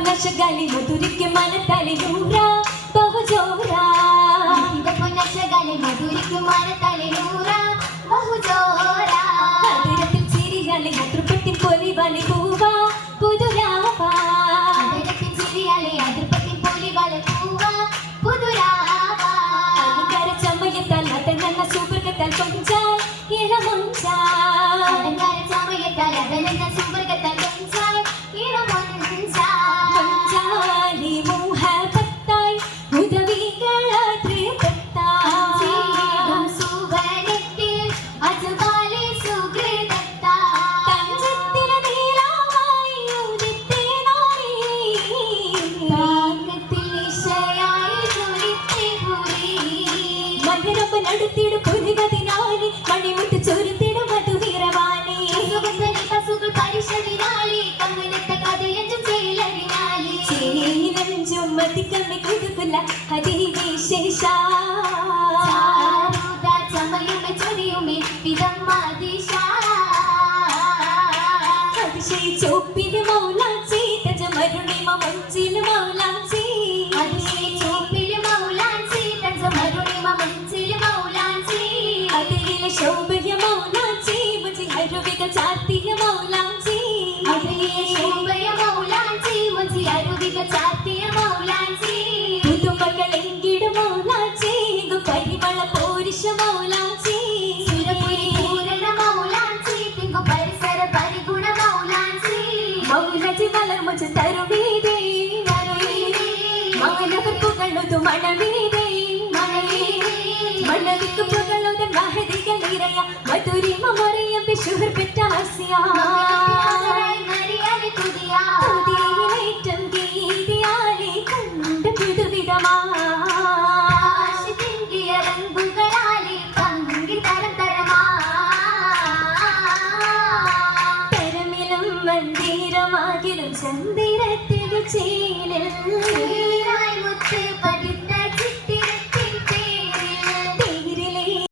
नशगाली मधुरी के मन ताले नूरा बहुजोरा नशगाली मधुरी के मन ताले नूरा बहुजोरा അതിരത്തിൽ ചിരിയാലെ അതിർപ്പത്തിൻ പോലെ വാലെ പൂവാ പുതുരാവാ അതിരത്തിൽ ചിരിയാലെ അതിർപ്പത്തിൻ പോലെ വാലെ പൂവാ പുതുരാവാ അലങ്കാര ചമയത്താൽ അതനന്ന സുവർഗത്താൽ കൊഞ്ചാൽ ഇളമൊഞ്ചാൽ അലങ്കാര ചമയത്താൽ അതനന്ന സുവർഗത്താൽ കൊഞ്ചാൽ ഇളമൊഞ്ചാൽ ചോപ്പിന് മൗലാഞ്ചി തജമരുണിമ മഞ്ചിൽ മൗലാഞ്ചി ചോപ്പിന് മൗലാഞ്ചി തജമരുണിമ മഞ്ചിൽ മൗലാഞ്ചി അതിലെ ശോഭയ മൗലാഞ്ചി മുझे അരുവിക ചാർത്തിയ മൗലാഞ്ചി അതിലെ ശോഭയ മൗലാഞ്ചി മുझे അരുവിക ചാർത്തിയ മൗലാഞ്ചി പുതുമകളെങ്കിടും മൗലാഞ്ചി പരിമള പോരിഷ മൗലാഞ്ചി मुझे तरुणीदे मानवर पुगळुदु मनवीदे मनविक्कु पुगळुदु महदिगल निरय मधुरिम मरियम बिशुहर पेट्ट हास्या मरियले तुदिया तुदियेटम गीതിയാലെ കണ്ട് പുതുവിധമാ ആശിതിങ്കിയ രംഗുകളാലെ പങ്കി തരതരമാ തരമിലും മന്ദിരമാകിലും ചന്ദിരത്തിൽ ചേലിൽ